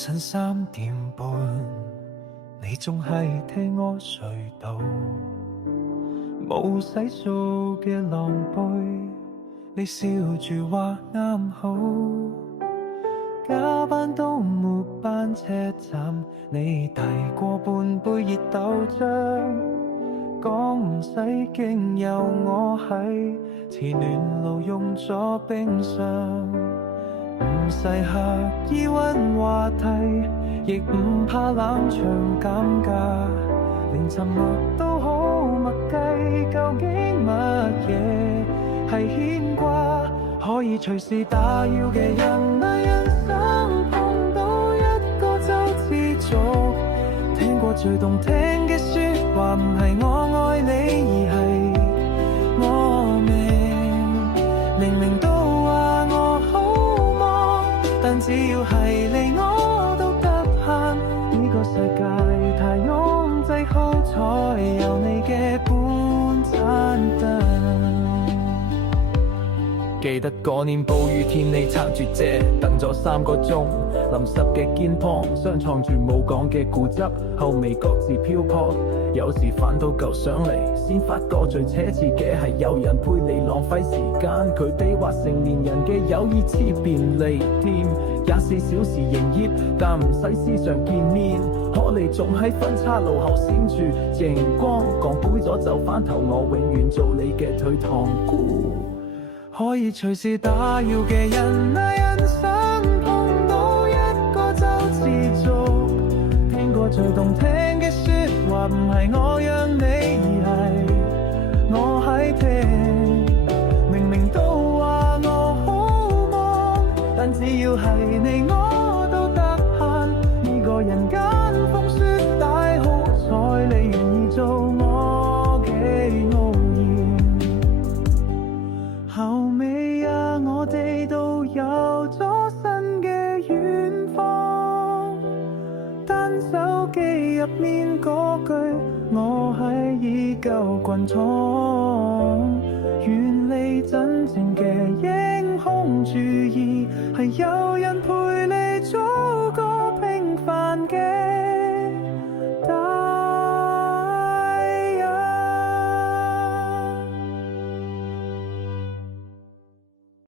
晨3點半，你仲係聽我睡到冇洗數嘅狼狽，你笑住話啱好，加班都末班車站，你遞過半杯熱豆漿，講唔使驚有我喺，遲暖爐用咗冰箱，唔使刻意搵話題，亦唔怕冷場尷尬，連沉默都好默契，究竟乜嘢係牽掛？可以隨時打擾嘅人啊，人生碰到一個就知足，聽過最動聽嘅說話，唔係我愛你，而係我命。明明都話我好忙，但只要係你我都得閒。呢個世界太擁擠，好彩有你嘅半盞燈。記得嗰年暴雨天，你撐住遮，等咗3個鐘，淋濕嘅肩膀，相藏住冇講嘅固執，後尾各自漂泊。有時反倒舊上嚟，先發覺最奢侈嘅係有人陪你浪費時間。佢比話成年人嘅友誼似便利店，24小時營業，但唔使時常見面。可你仲喺分岔路口閃住熒光，講杯咗就翻頭，我永遠做你嘅退堂鼓。可以隨時打擾嘅人啊，人生碰到一個就知足，聽過最動聽嘅說話，唔係我讓你，而係我喺聽。明明都話我好忙，但只要係你我都得閒。呢個人間風雪大，好彩你願意做我嘅傲然。後尾啊，我哋都有咗新嘅遠方，單手機入面嗰句我係已夠滾燙，遠離真正嘅英雄主義，係有人陪